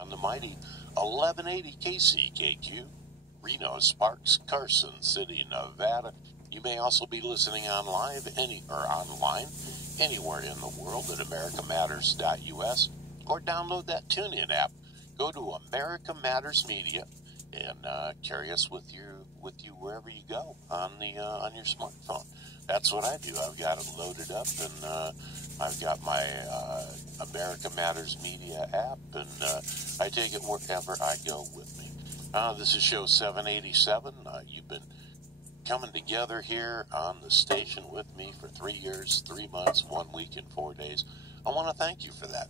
On the mighty 1180 KCKQ, Reno, Sparks, Carson City, Nevada. You may also be listening online anywhere in the world at americamatters.us, or download that TuneIn app. Go to America Matters Media and carry us with you wherever you go on your smartphone. That's what I do. I've got it loaded up, and I've got my America Matters Media app, and I take it wherever I go with me. This is show 787. You've been coming together here on the station with me for 3 years, 3 months, 1 week, and 4 days. I want to thank you for that.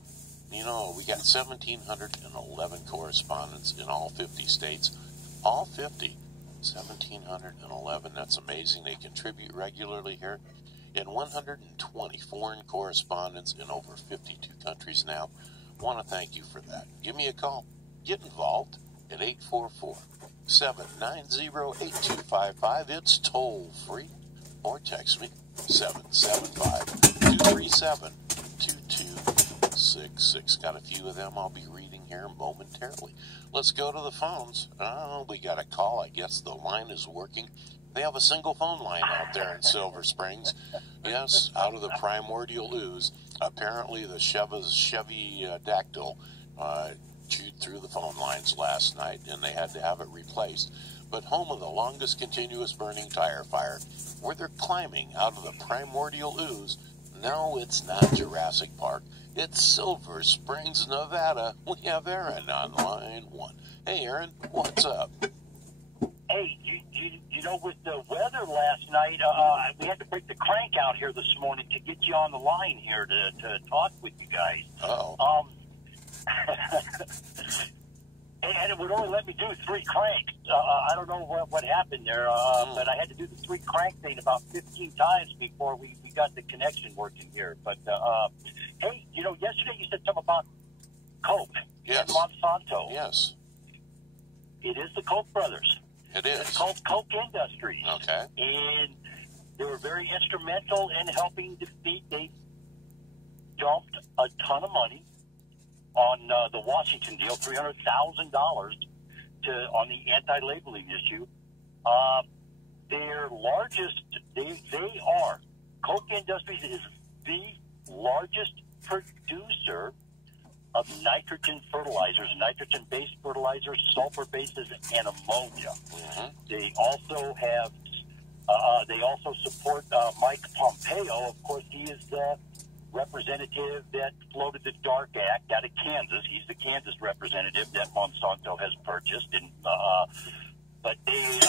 You know, we got 1,711 correspondents in all 50 states. All 50. 1,711. That's amazing. They contribute regularly here. And 120 foreign correspondents in over 52 countries now. Want to thank you for that. Give me a call. Get involved at 844-790-8255. It's toll free. Or text me 775-237-2266. Got a few of them I'll be reading here momentarily. Let's go to the phones. Oh, we got a call. I guess the line is working. They have a single phone line out there in Silver Springs. Yes, out of the primordial ooze. Apparently the Chevy Dactyl chewed through the phone lines last night, and they had to have it replaced. But home of the longest continuous burning tire fire, where they're climbing out of the primordial ooze. No, it's not Jurassic Park. It's Silver Springs, Nevada. We have Aaron on line 1. Hey, Aaron, what's up? Hey, you know, with the weather last night, we had to break the crank out here this morning to get you on the line here to talk with you guys. Uh-oh. And it would only let me do 3 cranks. I don't know what happened there, but I had to do the 3 crank thing about 15 times before we got the connection working here. But, hey, you know, yesterday you said something about Coke and Monsanto. Yes. It is the Koch brothers. It is. It's called Koch Industries. Okay. And they were very instrumental in helping defeat. They dumped a ton of money on the Washington deal, $300,000 on the anti-labeling issue. Their largest, Koch Industries is the largest producer of nitrogen fertilizers, nitrogen-based fertilizers, sulfur bases, and ammonia. Mm-hmm. They also have, they also support Mike Pompeo. Of course, he is the representative that floated the DARK Act out of Kansas. He's the Kansas representative that Monsanto has purchased, and but they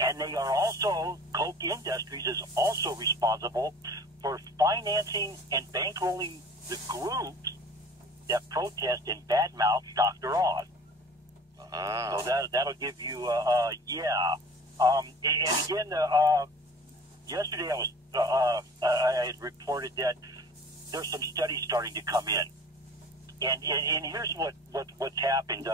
and they are also, Koch Industries is also responsible for financing and bankrolling the groups that protest and badmouth Dr. Oz. So that'll give you, and again, yesterday I had reported that there's some studies starting to come in, and here's what's happened.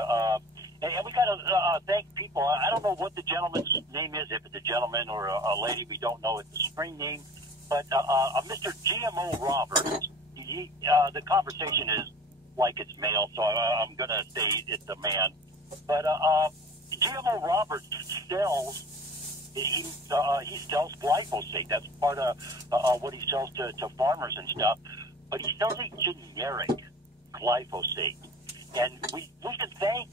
And we got to thank people. I don't know what the gentleman's name is, if it's a gentleman or a lady. We don't know it's a screen name, but Mr. GMO Roberts. The conversation is like it's male, so I'm going to say it's a man. But GMO Roberts sells. He sells glyphosate. That's part of what he sells to farmers and stuff. But he sells a generic glyphosate, and we can thank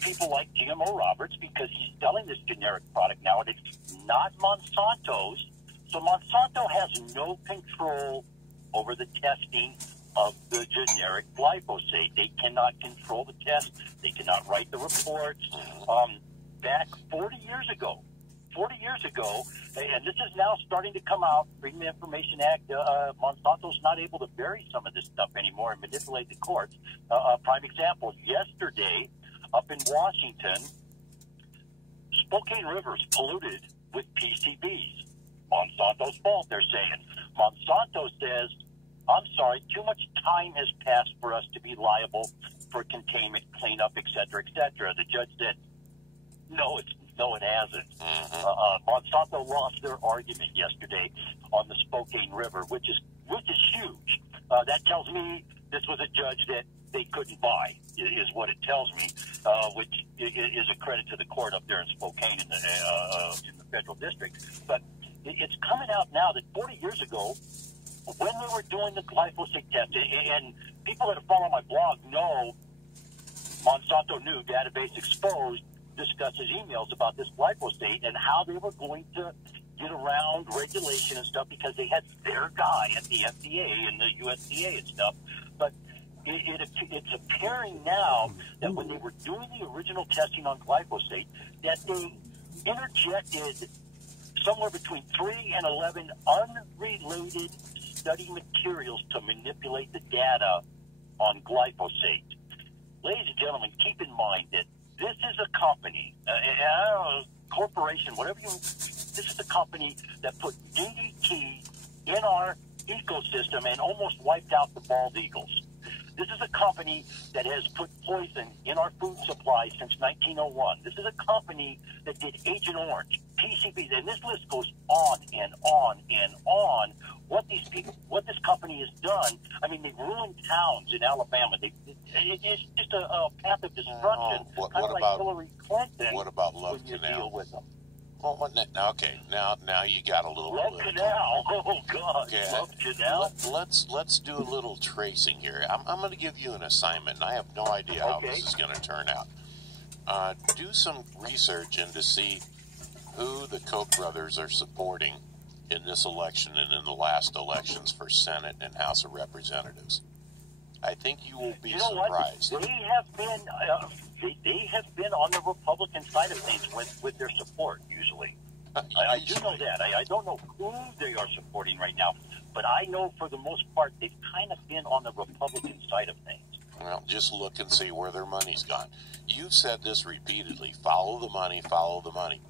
people like GMO Roberts because he's selling this generic product now, and it's not Monsanto's. So Monsanto has no control over the testing of the generic glyphosate. They cannot control the test. They cannot write the reports. Back 40 years ago, and this is now starting to come out, Freedom of Information Act, Monsanto's not able to bury some of this stuff anymore and manipulate the courts. Prime example, yesterday, up in Washington, Spokane River's polluted with PCBs. Monsanto's fault, they're saying. Monsanto says, I'm sorry, too much time has passed for us to be liable for containment, cleanup, et cetera, et cetera. The judge said, no, it hasn't. Monsanto lost their argument yesterday on the Spokane River, which is huge. That tells me this was a judge that they couldn't buy, is what it tells me, which is a credit to the court up there in Spokane in the federal district. But it's coming out now that 40 years ago, when we were doing the glyphosate test, and people that have followed my blog know Monsanto New Database Exposed discusses emails about this glyphosate and how they were going to get around regulation and stuff because they had their guy at the FDA and the USDA and stuff. But it's appearing now that when they were doing the original testing on glyphosate, that they interjected somewhere between 3 and 11 unrelated study materials to manipulate the data on glyphosate. Ladies and gentlemen, keep in mind that this is a company, corporation, whatever you, this is a company that put DDT in our ecosystem and almost wiped out the bald eagles. This is a company that has put poison in our food supply since 1901. This is a company that did Agent Orange, PCBs, and this list goes on and on and on. What these people, what this company has done, I mean, they've ruined towns in Alabama. It's just a path of destruction, kind of like Hillary Clinton. What about Love when you Canal? deal with them. Well, okay, now you got a little Love Canal. Oh God, okay. Love Canal. Let's do a little tracing here. I'm going to give you an assignment. I have no idea how this is going to turn out. Do some research in to see who the Koch brothers are supporting in this election and in the last elections for Senate and House of Representatives. I think you will be surprised. What? They have been they have been on the Republican side of things with their support usually. I do know that. I don't know who they are supporting right now, but I know for the most part they've kind of been on the Republican side of things. Well, just look and see where their money's gone. You've said this repeatedly. Follow the money, follow the money.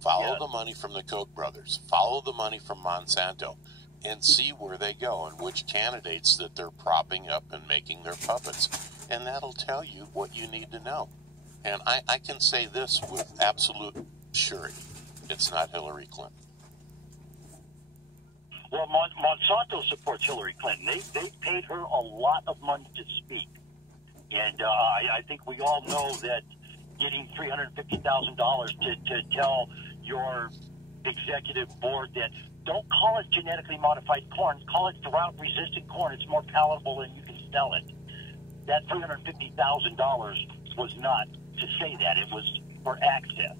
Follow the money from the Koch brothers. Follow the money from Monsanto and see where they go and which candidates that they're propping up and making their puppets. And that'll tell you what you need to know. And I can say this with absolute surety. It's not Hillary Clinton. Well, Monsanto supports Hillary Clinton. They paid her a lot of money to speak. And I think we all know that getting $350,000 to tell your executive board that don't call it genetically modified corn, call it drought-resistant corn. It's more palatable and you can sell it. That $350,000 was not to say that. It was for access.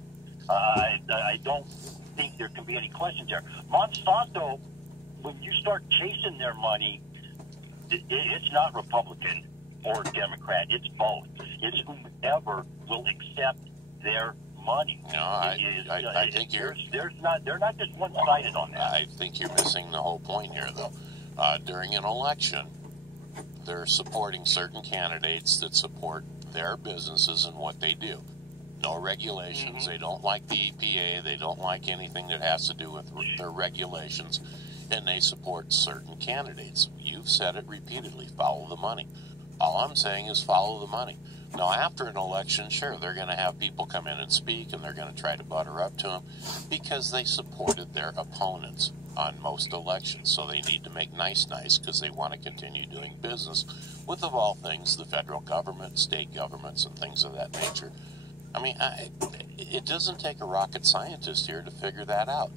I don't think there can be any questions there. Monsanto, when you start chasing their money, it's not Republican or Democrat. It's both. It's whomever will accept their money. No, I think they're not just one-sided on that. I think you're missing the whole point here, though. During an election, they're supporting certain candidates that support their businesses and what they do. No regulations. They don't like the EPA. They don't like anything that has to do with their regulations. And they support certain candidates. You've said it repeatedly. Follow the money. All I'm saying is follow the money. Now, after an election, sure, they're going to have people come in and speak, and they're going to try to butter up to them because they supported their opponents on most elections. So they need to make nice because they want to continue doing business with, of all things, the federal government, state governments, and things of that nature. I mean, it doesn't take a rocket scientist here to figure that out.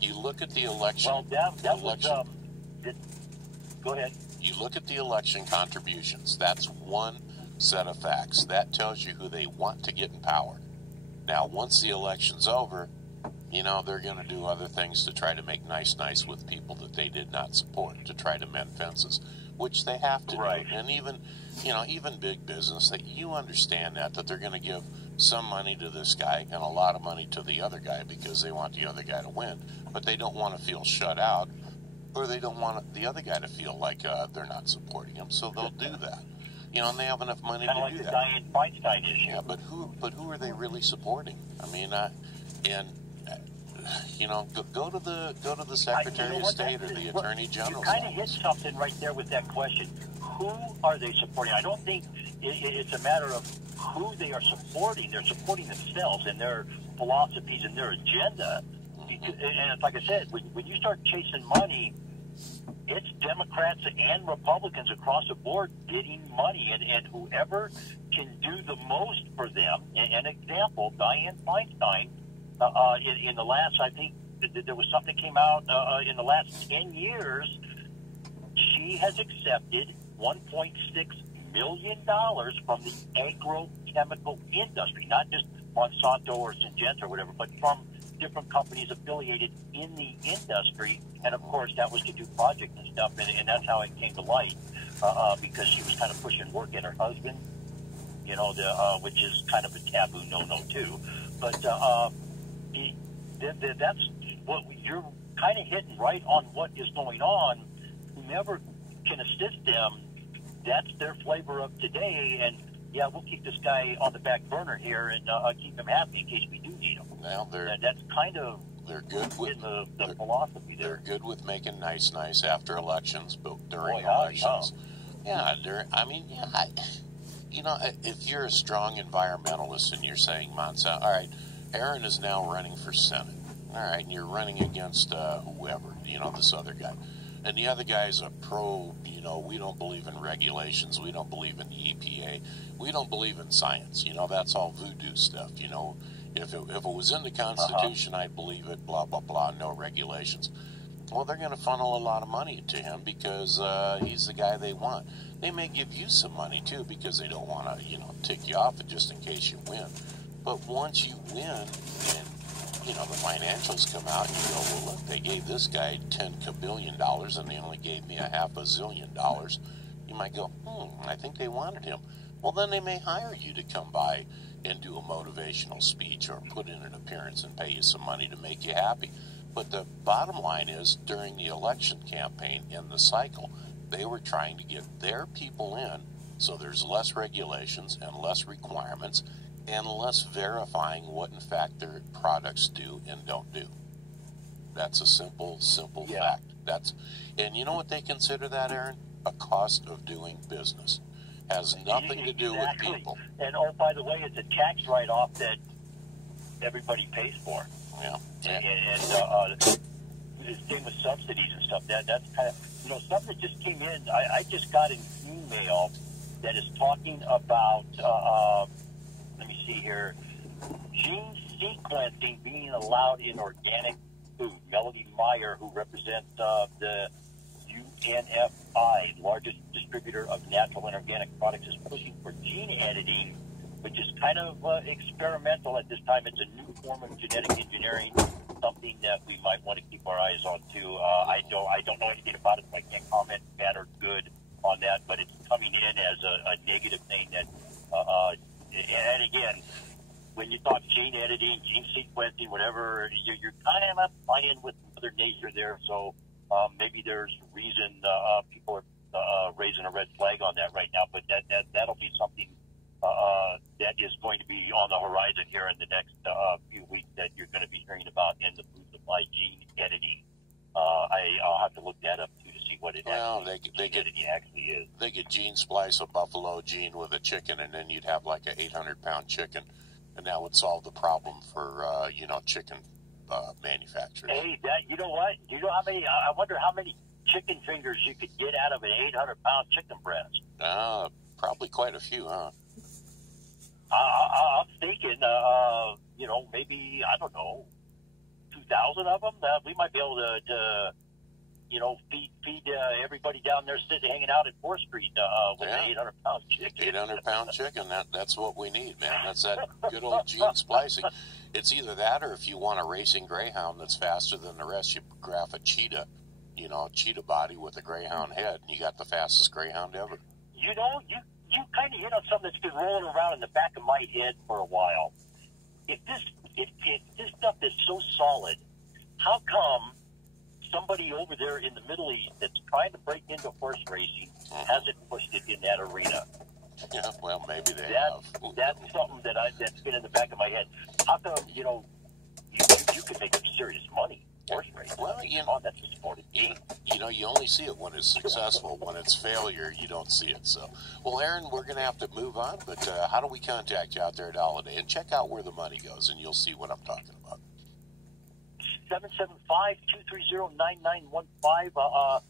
You look at the election. Well, that was, go ahead. You look at the election contributions. That's one set of facts. That tells you who they want to get in power. Now, once the election's over, you know, they're going to do other things to try to make nice with people that they did not support, to try to mend fences, which they have to do. And even, you know, even big business, that you understand that they're going to give some money to this guy and a lot of money to the other guy because they want the other guy to win, but they don't want to feel shut out, or they don't want the other guy to feel like they're not supporting him, so they'll do that. You know, and they have enough money to do that. Dianne Feinstein issue. Yeah, but who are they really supporting? I mean, you know, go to the Secretary of State or the Attorney General. You kind of hit something right there with that question. Who are they supporting? I don't think it's a matter of who they are supporting. They're supporting themselves and their philosophies and their agenda. And like I said, when you start chasing money, it's Democrats and Republicans across the board getting money, and whoever can do the most for them. An example, Dianne Feinstein, in the last, I think there was something that came out in the last 10 years, she has accepted $1.6 million from the agrochemical industry, not just Monsanto or Syngenta or whatever, but from different companies affiliated in the industry. And of course, that was to do projects and stuff, and that's how it came to light, because she was kind of pushing work at her husband, which is kind of a taboo no-no too. But that's what you're kind of hitting right on what is going on. Whomever can assist them, that's their flavor of today. And yeah, we'll keep this guy on the back burner here and keep him happy in case we do need him. Now that's kind of they're good with the philosophy there. They're good with making nice after elections, but during elections, if you're a strong environmentalist and you're saying Monsanto, all right, Aaron is now running for Senate, all right, and you're running against whoever, this other guy. And the other guy's a pro, we don't believe in regulations. We don't believe in the EPA. We don't believe in science. That's all voodoo stuff. If it was in the Constitution, I'd believe it, blah, blah, blah, no regulations. Well, they're going to funnel a lot of money to him because he's the guy they want. They may give you some money, too, because they don't want to, tick you off just in case you win. But once you win and the financials come out and you go, well, look, they gave this guy $10 billion and they only gave me $500 million. You might go, I think they wanted him. Well, then they may hire you to come by and do a motivational speech or put in an appearance and pay you some money to make you happy. But the bottom line is, during the election campaign in the cycle, they were trying to get their people in so there's less regulations and less requirements and less verifying what, in fact, their products do and don't do. That's a simple fact. And you know what they consider that, Aaron? A cost of doing business. Has nothing to do with people. And, by the way, it's a tax write-off that everybody pays for. Yeah. And same with subsidies and stuff. That's kind of, something that just came in. I just got an email that is talking about, let me see here, gene sequencing being allowed in organic food. Melody Meyer, who represents the UNFI, largest distributor of natural and organic products, is pushing for gene editing, which is kind of experimental at this time. It's a new form of genetic engineering, something that we might want to keep our eyes on too. I don't know anything about it, so I can't comment bad or good on that, but it's coming in as a negative thing that, and again, when you talk gene editing, gene sequencing, whatever, you're kind of playing with Mother Nature there. So maybe there's reason people are raising a red flag on that right now. But that'll be something that is going to be on the horizon here in the next few weeks that you're going to be hearing about in the food supply, gene editing. I'll have to look that up too to see what it actually is. They could gene splice a buffalo gene with a chicken, and then you'd have like an 800-pound chicken. And that would solve the problem for, chicken manufacturers. Hey, you know what? Do you know how many? I wonder how many chicken fingers you could get out of an 800-pound chicken breast. Probably quite a few, huh? I'm thinking, maybe, I don't know, 2,000 of them. We might be able to feed everybody down there hanging out at 4th Street with an 800-pound chicken. 800-pound chicken, that's what we need, man. That's that good old gene splicing. It's either that, or if you want a racing greyhound that's faster than the rest, you graph a cheetah, cheetah body with a greyhound head, and you got the fastest greyhound ever. You kind of hit on something that's been rolling around in the back of my head for a while. If this stuff is so solid, how come somebody over there in the Middle East that's trying to break into horse racing hasn't pushed it in that arena? Yeah, well, maybe they have. have. That's something that's been in the back of my head. How come, you could make some serious money horse racing? Well, that's a sporting game. You only see it when it's successful. When it's failure, you don't see it. So, well, Aaron, we're going to have to move on, but how do we contact you out there at Holiday? And check out where the money goes, and you'll see what I'm talking about. 775-230-9915.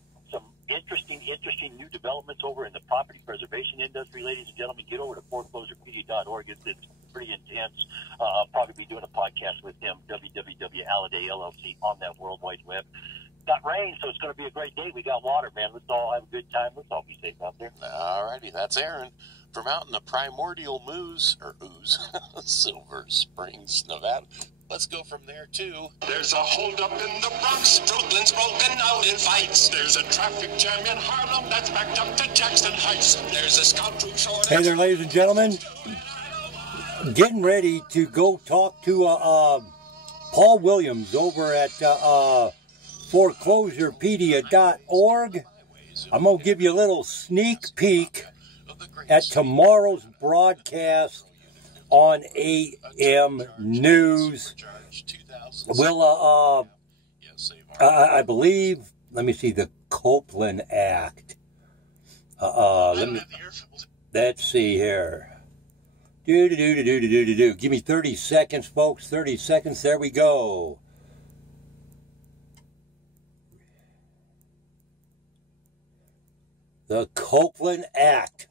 interesting new developments over in the property preservation industry, ladies and gentlemen. Get over to foreclosurepedia.org. It's pretty intense. I'll probably be doing a podcast with him, www.Alladay LLC, on that World Wide Web. Got rain, so it's going to be a great day. We got water, man. Let's all have a good time. Let's all be safe out there. All righty, that's Aaron from out in the primordial Silver Springs, Nevada. Let's go from there, too. There's a holdup in the Bronx. Brooklyn's broken out in fights. There's a traffic jam in Harlem that's backed up to Jackson Heights. There's a scout troop shortage. Hey there, ladies and gentlemen. Getting ready to go talk to Paul Williams over at foreclosurepedia.org. I'm going to give you a little sneak peek at tomorrow's broadcast on AM News. Will, I believe, let me see, the Copeland Act. Let's see here. Give me 30 seconds, folks. 30 seconds. There we go. The Copeland Act.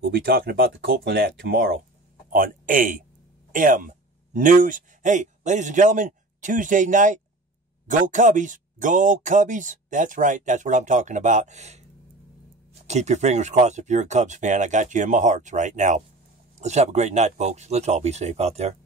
We'll be talking about the Copeland Act tomorrow on AM News. Hey, ladies and gentlemen, Tuesday night, go Cubbies. Go Cubbies. That's right. That's what I'm talking about. Keep your fingers crossed if you're a Cubs fan. I got you in my hearts right now. Let's have a great night, folks. Let's all be safe out there.